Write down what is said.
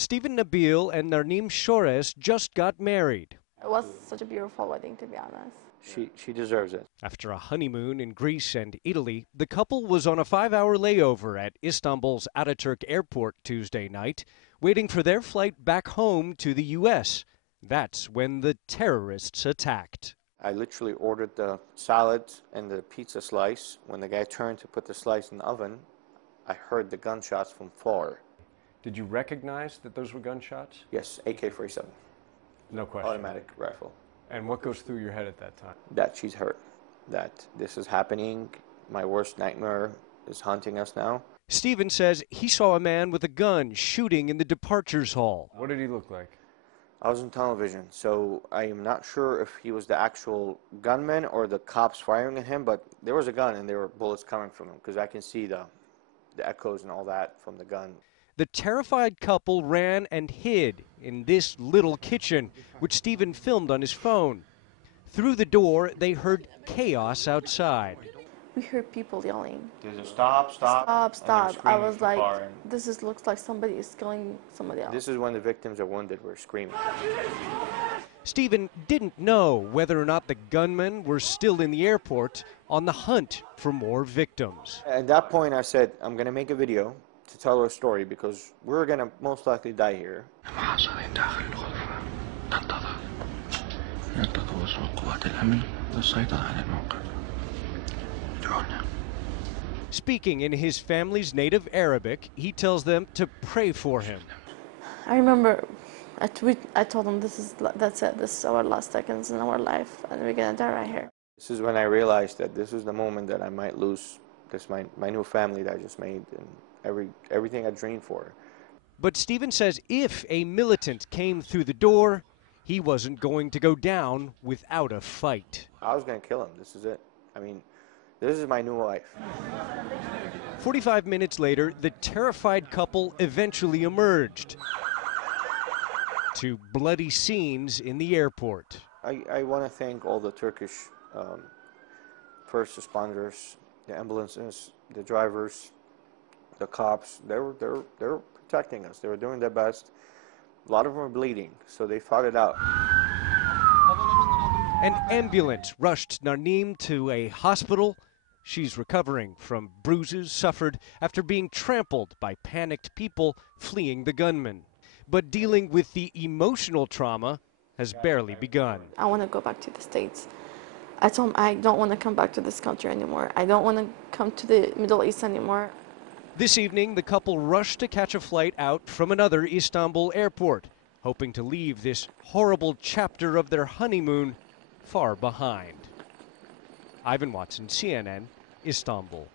Stephen, Nabil and Narneem Shorees just got married. It was such a beautiful wedding, to be honest. She deserves it. After a honeymoon in Greece and Italy, the couple was on a 5-hour layover at Istanbul's Ataturk airport Tuesday night, waiting for their flight back home to the U.S. That's when the terrorists attacked. I literally ordered the salad and the pizza slice. When the guy turned to put the slice in the oven, I heard the gunshots from far. Did you recognize that those were gunshots? Yes, AK-47. No question. Automatic rifle. And what goes through your head at that time? That she's hurt. That this is happening. My worst nightmare is haunting us now. Stephen says he saw a man with a gun shooting in the departures hall. What did he look like? I was on television, so I am not sure if he was the actual gunman or the cops firing at him, but there was a gun and there were bullets coming from him because I can see the echoes and all that from the gun. The terrified couple ran and hid in this little kitchen, which Stephen filmed on his phone. Through the door, they heard chaos outside. We heard people yelling. There's a stop. Stop. I was like, looks like somebody is killing somebody else. This is when the victims are wounded, were screaming. Stephen didn't know whether or not the gunmen were still in the airport on the hunt for more victims. At that point, I said, I'm going to make a video to tell our story because we're going to most likely die here. Speaking in his family's native Arabic, he tells them to pray for him. I remember I told them that's it. This is our last seconds in our life and we're going to die right here. This is when I realized that this is the moment that I might lose my new family that I just made and everything I dreamed for. But Stephen says if a militant came through the door, he wasn't going to go down without a fight. I was going to kill him. This is it. I mean, this is my new life. 45 minutes later, the terrified couple eventually emerged to bloody scenes in the airport. I want to thank all the Turkish first responders, the ambulances, the drivers, the cops. They were protecting us. They were doing their best. A lot of them were bleeding, so they fought it out. An ambulance rushed Narneem to a hospital. She's recovering from bruises suffered after being trampled by panicked people fleeing the gunman. But dealing with the emotional trauma has barely begun. I want to go back to the States. I told him I don't want to come back to this country anymore. I don't want to come to the Middle East anymore. This evening, the couple rushed to catch a flight out from another Istanbul airport, hoping to leave this horrible chapter of their honeymoon far behind. Ivan Watson, CNN, Istanbul.